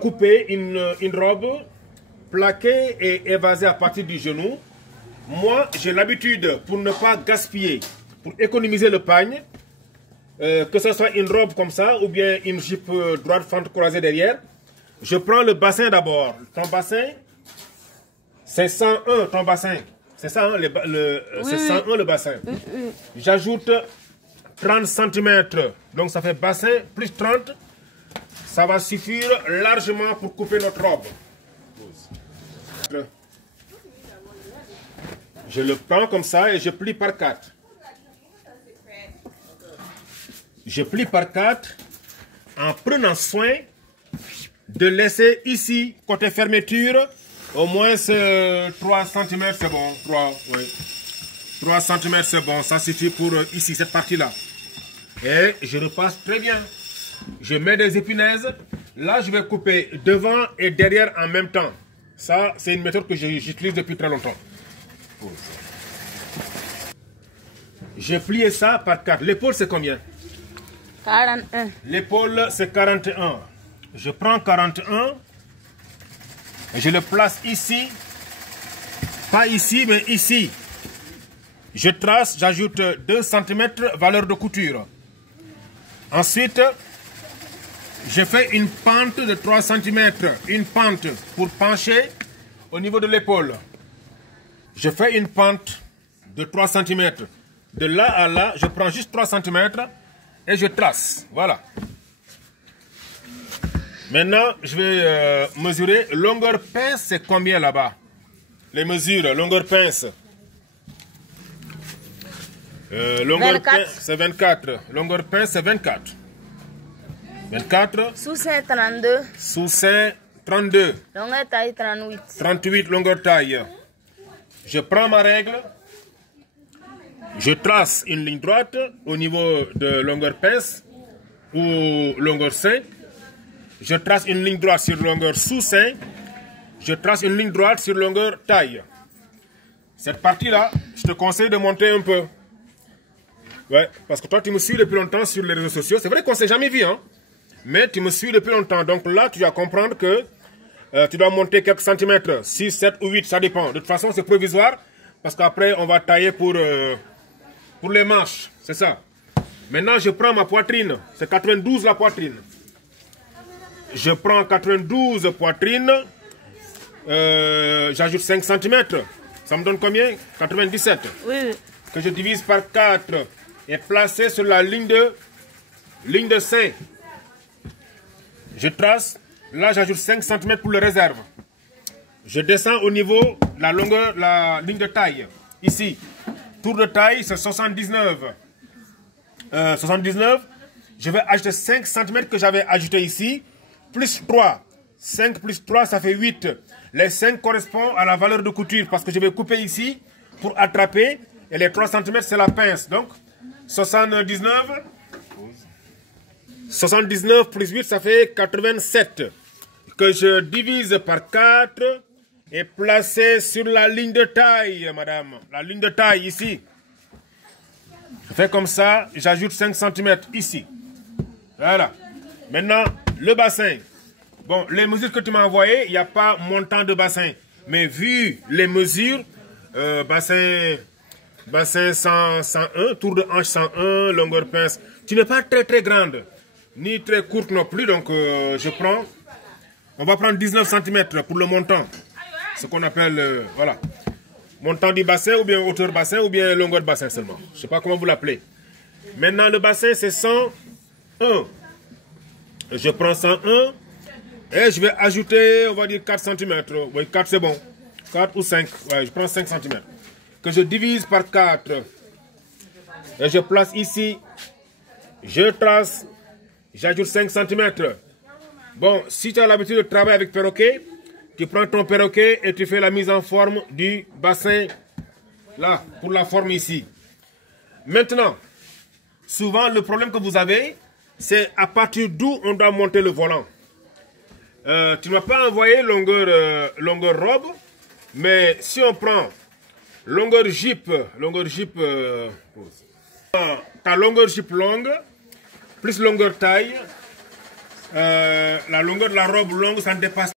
Couper une robe plaquée et évasée à partir du genou. Moi, j'ai l'habitude, pour ne pas gaspiller, pour économiser le pagne, que ce soit une robe comme ça ou bien une jupe droite fente croisée derrière, je prends le bassin d'abord. Ton bassin, c'est 101, ton bassin. C'est ça, hein, c'est 101 le bassin. J'ajoute 30 cm, donc ça fait bassin plus 30. Ça va suffire largement pour couper notre robe. Je le prends comme ça et je plie par 4. Je plie par 4 en prenant soin de laisser ici, côté fermeture, au moins 3 cm, c'est bon. 3 cm, c'est bon. Ça suffit pour ici, cette partie-là. Et je repasse très bien. Je mets des épinaises. Là, je vais couper devant et derrière en même temps. Ça, c'est une méthode que j'utilise depuis très longtemps. J'ai plié ça par 4. L'épaule, c'est combien? 41. L'épaule, c'est 41. Je prends 41 et je le place ici. Pas ici, mais ici. Je trace, j'ajoute 2 cm valeur de couture. Ensuite, je fais une pente de 3 cm. Une pente pour pencher au niveau de l'épaule. Je fais une pente de 3 cm. De là à là, je prends juste 3 cm et je trace. Voilà. Maintenant, je vais mesurer. Longueur pince, c'est combien là-bas? Les mesures, longueur pince. Longueur pince, c'est 24. Longueur pince, c'est 24. 24. Sous sein 32. Sous sein 32. Longueur taille 38. 38, longueur taille. Je prends ma règle. Je trace une ligne droite au niveau de longueur pince ou longueur sein. Je trace une ligne droite sur longueur sous-sein. Je trace une ligne droite sur longueur taille. Cette partie-là, je te conseille de monter un peu. Ouais, parce que toi, tu me suis depuis longtemps sur les réseaux sociaux. C'est vrai qu'on ne s'est jamais vu, hein. Mais tu me suis depuis longtemps. Donc là, tu vas comprendre que tu dois monter quelques centimètres. 6, 7 ou 8, ça dépend. De toute façon, c'est provisoire. Parce qu'après, on va tailler pour les manches. C'est ça. Maintenant, je prends ma poitrine. C'est 92 la poitrine. Je prends 92 poitrine. J'ajoute 5 cm. Ça me donne combien? 97. Oui. Que je divise par 4 et placer sur la ligne de sein. Je trace. Là, j'ajoute 5 cm pour le réserve. Je descends au niveau de la longueur, la ligne de taille. Ici. Tour de taille, c'est 79. 79. Je vais ajouter 5 cm que j'avais ajouté ici. Plus 3. 5 plus 3, ça fait 8. Les 5 correspondent à la valeur de couture. Parce que je vais couper ici pour attraper. Et les 3 cm, c'est la pince. Donc, 79. 79 plus 8, ça fait 87. Que je divise par 4 et placer sur la ligne de taille, madame. La ligne de taille, ici. Je fais comme ça, j'ajoute 5 cm ici. Voilà. Maintenant, le bassin. Bon, les mesures que tu m'as envoyées, il n'y a pas montant de bassin. Mais vu les mesures, bassin 101, tour de hanche 101, longueur pince. Tu n'es pas très grande, ni très courte non plus. Donc, je prends. On va prendre 19 cm pour le montant. Ce qu'on appelle, voilà. Montant du bassin, ou bien hauteur bassin, ou bien longueur de bassin seulement. Je ne sais pas comment vous l'appelez. Maintenant, le bassin, c'est 101. Je prends 101 et je vais ajouter, on va dire 4 cm. Oui, 4 c'est bon. 4 ou 5. Ouais, je prends 5 cm. Que je divise par 4. Et je place ici. Je trace. J'ajoute 5 cm. Bon, si tu as l'habitude de travailler avec perroquet, tu prends ton perroquet et tu fais la mise en forme du bassin. Là, pour la forme ici. Maintenant, souvent le problème que vous avez, c'est à partir d'où on doit monter le volant. Tu ne m'as pas envoyé longueur robe, mais si on prend longueur jupe, ta longueur jupe longue, plus longueur taille, La longueur de la robe longue, ça ne dépasse